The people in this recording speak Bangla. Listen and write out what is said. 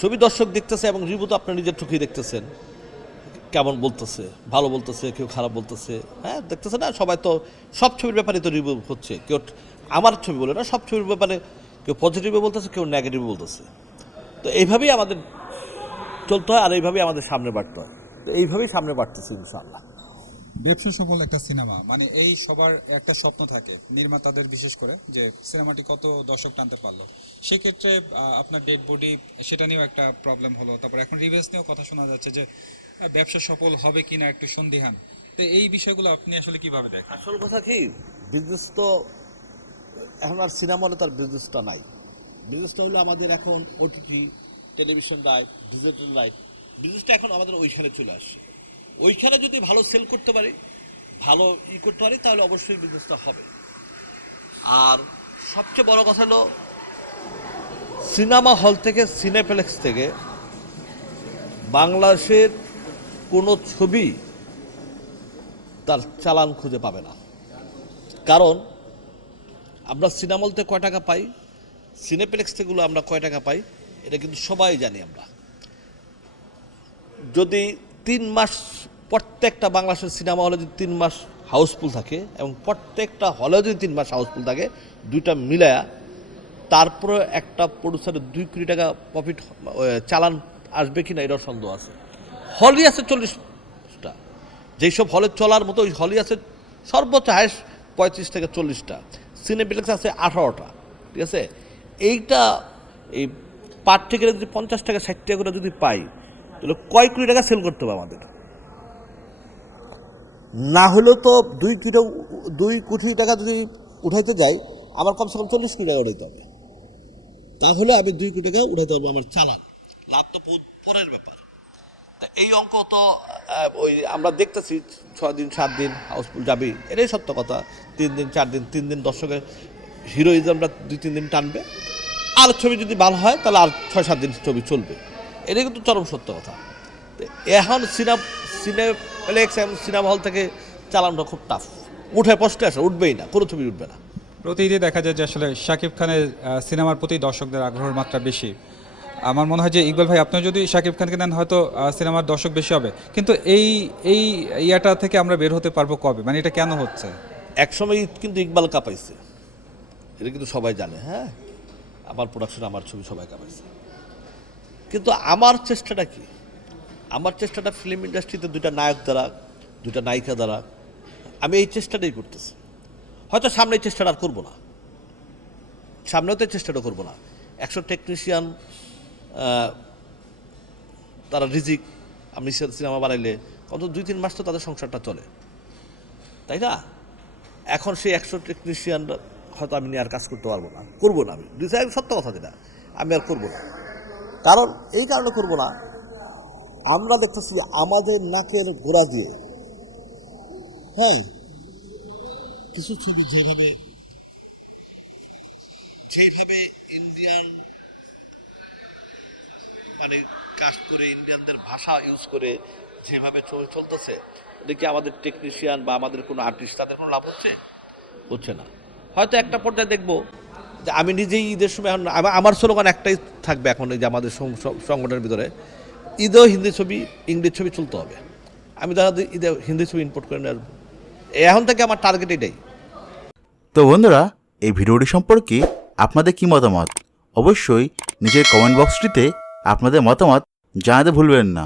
ছবি দর্শক দেখতেছে এবং রিভিউ তো আপনার নিজের চোখেই দেখতেছেন। কেমন বলতেছে? ভালো বলতেছে, কেউ খারাপ বলতেছে? হ্যাঁ দেখতেছে না? সবাই তো সব ছবির ব্যাপারে তো রিভিউ হচ্ছে। কেউ আমার ছবি বলে না, সব ছবির ব্যাপারে কেউ পজিটিভে বলতেছে, কেউ নেগেটিভ বলতেছে। তো এইভাবেই আমাদের চলতে হয় আর এইভাবেই আমাদের সামনে বাড়তে হয়। তো এইভাবেই সামনে বাড়তেছে ইনশাআল্লাহ। ব্যবসা সফল একটা সিনেমা মানে এই সবার একটা স্বপ্ন থাকে নির্মাতাদের বিশেষ করে, যে সিনেমাটি কত দর্শক টানতে পারল। সেক্ষেত্রে আপনার ডেড বডি সেটা নিয়েও একটা প্রবলেম হলো। তারপর এখন রিভেন্স নিয়েও কথা শোনা যাচ্ছে যে ব্যবসা সফল হবে কিনা একটু সন্দিহান। তো এই বিষয়গুলো আপনি আসলে কীভাবে দেখেন? আসল কথা কি বিজনেস তো, এখন আর সিনেমা হলে তার বিজনেসটা নাই। বিজনেসটা হলো আমাদের এখন OTT television right digital right বিজনেসটা এখন আমাদের ওইখানে চলে আসছে। ওইখানে যদি ভালো সেল করতে পারি, ভালো ই করতে পারি, তাহলে অবশ্যই বিজনেসটা হবে। আর সবচেয়ে বড় কথা হলো সিনেমা হল থেকে সিনেপ্লেক্স থেকে বাংলাদেশের কোনো ছবি তার চালান খুঁজে পাবে না। কারণ আমরা সিনেমলতে কয় টাকা পাই সিনেপ্লেক্স থেকেগুলো আমরা কয় টাকা পাই, এটা কিন্তু সবাই জানি আমরা। যদি তিন মাস প্রত্যেকটা বাংলাদেশের সিনেমা হলে যদি তিন মাস হাউসফুল থাকে এবং প্রত্যেকটা হলেও যদি তিন মাস হাউসফুল থাকে, দুইটা মিলায়া তারপরে একটা প্রডিউসারের দুই কোটি টাকা প্রফিট চালান আসবে কি না এটাও সন্দেহ আছে। হলই আছে চল্লিশটা। যেসব হলে চলার মতো ওই হলই আছে সর্বোচ্চ হায়েস্ট পঁয়ত্রিশ থেকে চল্লিশটা। সিনেপ্লেক্স আছে আঠারোটা, ঠিক আছে? এইটা এই পার থেকে যদি পঞ্চাশ টাকা, ষাট টাকা করে যদি পাই, তাহলে কয় কোটি টাকা সেল করতে হবে আমাদের? না হলেও তো দুই কোটি দুই কোটি টাকা যদি উঠাইতে যাই, আমার কমসে কম চল্লিশ কোটি টাকা উঠাইতে হবে। তাহলে আমি দুই কোটি টাকা উঠাইতে পারব আমার চালান। লাভ তো পরের ব্যাপার। তা এই অঙ্ক তো ওই আমরা দেখতেছি ছয় দিন, সাত দিন, হাউসফুল যাবে, এটাই সত্য কথা। তিন দিন, চার দিন, তিন দিন দর্শকের হিরোইজমটা দুই, তিন দিন টানবে। আর ছবি যদি ভালো হয়, তাহলে আর ছয়, সাত দিন ছবি চলবে। এটাই কিন্তু চরম সত্য কথা। এখন সিনেমা সিনেপ্লেক্স এবং সিনেমা হল থেকে চালানোটা খুব টাফ উঠে পোস্টে আসে উঠবেই না কোনো ছবি উঠবে না। প্রতিদিন দেখা যায় যে আসলে শাকিব খানের সিনেমার প্রতি দর্শকদের আগ্রহের মাত্রা বেশি। আমার মনে হয় যে ইকবাল ভাই আপনি যদি শাকিব খানকে নেন হয়তো সিনেমার দর্শক বেশি হবে। কিন্তু এই এই ইয়াটা থেকে আমরা বের হতে পারব কবে? মানে এটা কেন হচ্ছে? একসময় কিন্তু ইকবাল কাঁপাইছে। এটা কিন্তু সবাই জানে হ্যাঁ? আমার প্রোডাকশন আমার ছবি সবাই কাঁপাইছে। কিন্তু আমার চেষ্টাটা কি? আমার চেষ্টাটা ফিল্ম ইন্ডাস্ট্রিতে দুইটা নায়ক দ্বারা, দুইটা নায়িকা দ্বারা, আমি এই চেষ্টাটাই করতেছি। হয়তো সামনে এই চেষ্টাটা আর করব না। সামনেও তো চেষ্টাটা করব না। একশো টেকনিশিয়ান তারা রিজিক আমি সিনেমা বানাইলে কত দুই তিন মাস তো তাদের সংসারটা চলে। তাই না? এখন সেই একশো টেকনিশিয়ান হয়তো আমি নিয়ে আর কাজ করতে পারব না। করব না আমি। দুই সত্য কথা যেটা। আমি আর করব না। কারণ এই কারণে করব না আমরা দেখতেছি আমাদের নাকের গোড়া দিয়ে হ্যাঁ কিছু ছবি যেভাবে যেভাবে ইন্ডিয়ান মানে কাজ করে ইন্ডিয়ানদের ভাষা ইউজ করে যেভাবে চল- চলতেছে কি আমাদের টেকনিশিয়ান বা আমাদের কোনো আর্টিস্ট তাদের কোনো লাভ হচ্ছে? হচ্ছে না। হয়তো একটা পর্যায়ে দেখব যে আমি নিজেই ঈদের সময় এখন আমা- আমার স্লোগান একটাই থাকবে এখন এই যে আমাদের সংগঠনের ভিতরে ঈদেও হিন্দি ছবি, ইংলিশ ছবি চলতে হবে। আমি দেখা ঈদে হিন্দি ছবি ইম্পোর্ট করে নেব এখন থেকে আমার টার্গেট এটাই। তো বন্ধুরা, এই ভিডিওটি সম্পর্কে আপনাদের কি মতামত? অবশ্যই নিজের কমেন্ট বক্সটিতে আপনাদের মতামত জানাতে ভুলবেন না।